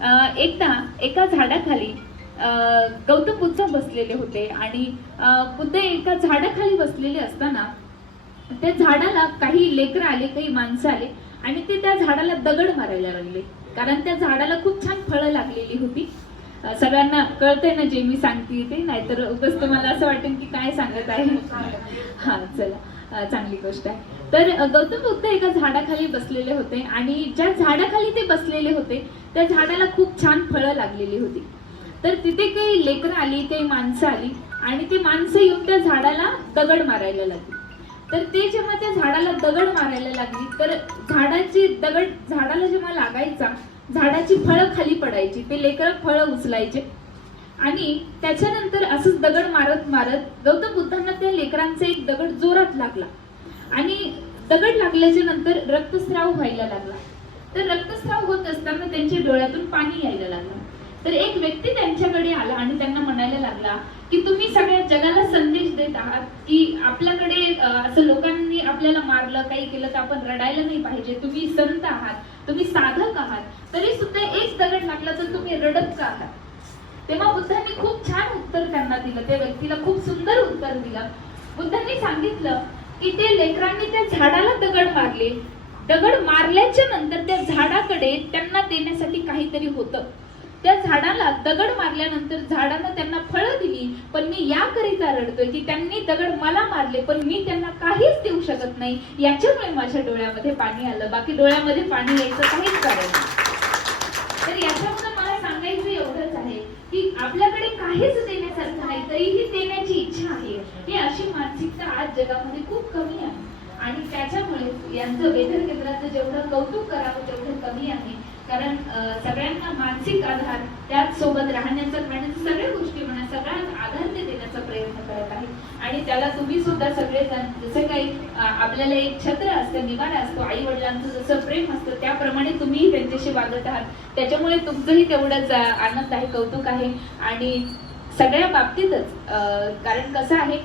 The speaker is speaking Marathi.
एकदा एका झाडाखाली गौतम बुद्ध बसलेले होते आणि बुद्ध एका झाडाखाली बसलेले असताना त्या झाडाला काही लेकरं आले काही माणसं आले आणि ते त्या झाडाला दगड मारायला लागले. कारण त्या झाडाला खूप छान फळं लागलेली होती. सगळ्यांना कळतंय ना जे मी सांगते ते नाहीतर उगाच तुम्हाला असं वाटेल की काय सांगत आहे. हा चला. चांगली गोष्ट आहे. तर गौतम बुद्ध एका झाडाखाली बसलेले होते आणि ज्या झाडाखाली ते बसलेले होते त्या झाडाला खूप छान फळं लागलेली होती. तर तिथे काही लेकरं आली काही माणसं आली आणि ते माणसं येऊन त्या झाडाला दगड मारायला लागली. तर ते जेव्हा त्या झाडाला दगड मारायला लागली तर झाडाची दगड झाडाला जेव्हा लागायचा झाडाची फळं खाली पडायची. ते लेकरं फळं उचलायचे. आणि त्याच्यानंतर असंच दगड मारत मारत गौतम बुद्धांना त्या लेकरांचा एक दगड जोरात लागला. आणि दगड लागल्याच्या नंतर रक्तस्राव व्हायला लागला. तर रक्तस्राव होत असताना त्यांच्या डोळ्यातून पाणी यायला लागलं. तर एक व्यक्ती त्यांच्याकडे आला आणि त्यांना म्हणायला लागला की तुम्ही सगळ्या जगाला संदेश देत आहात की आपल्याकडे असं लोकांनी आपल्याला मारलं काही केलं तर आपण रडायला नाही पाहिजे. तुम्ही संत आहात तुम्ही साधक आहात. तरी सुद्धा एक दगड लागला तर तुम्ही रडत का आहात? तेव्हा बुद्धांनी खूप छान उत्तर त्यांना दिलं. त्या व्यक्तीला खूप सुंदर उत्तर दिलं. बुद्धांनी सांगितलं की ते लेकरांनी त्या झाडाला दगड मारले. दगड मारल्याच्या नंतर त्या झाडाकडे त्यांना देण्यासाठी काहीतरी होतं. त्या झाडाला दगड मारल्यानंतर झाडानं त्यांना फळं दिली पण मी याकरिता रडतोय की त्यांनी दगड मला मारले पण मी त्यांना काहीच देऊ शकत नाही. याच्यामुळे माझ्या डोळ्यामध्ये पाणी आलं. बाकी डोळ्यामध्ये पाणी यायचं काहीच कारण तर याच्यामुळे मला सांगायचं एवढंच आहे की आपल्याकडे काहीच देण्यासारखं नाही तरीही देण्याची इच्छा आहे. ही अशी मानसिकता आज जगामध्ये खूप कमी आहे. आणि त्याच्यामुळे यांचं वेधर केंद्राचं जेवढं कौतुक करावं तेवढं कमी आहे. कारण सगळ्यांना मानसिक आधार त्याच सोबत राहण्याचा खाण्याचं सगळ्या गोष्टी म्हणा सगळ्यात आधार ते देण्याचा प्रयत्न करत आणि त्याला तुम्ही सुद्धा सगळेजण जसं काही आपल्याला एक छत्र असतं निवारा असतो आई वडिलांचं जसं प्रेम असतं त्याप्रमाणे तुम्ही त्यांच्याशी वागत आहात. त्याच्यामुळे तुमचंही तेवढंच आनंद आहे कौतुक आहे. आणि सगळ्या बाबतीतच अं, कारण कसं आहे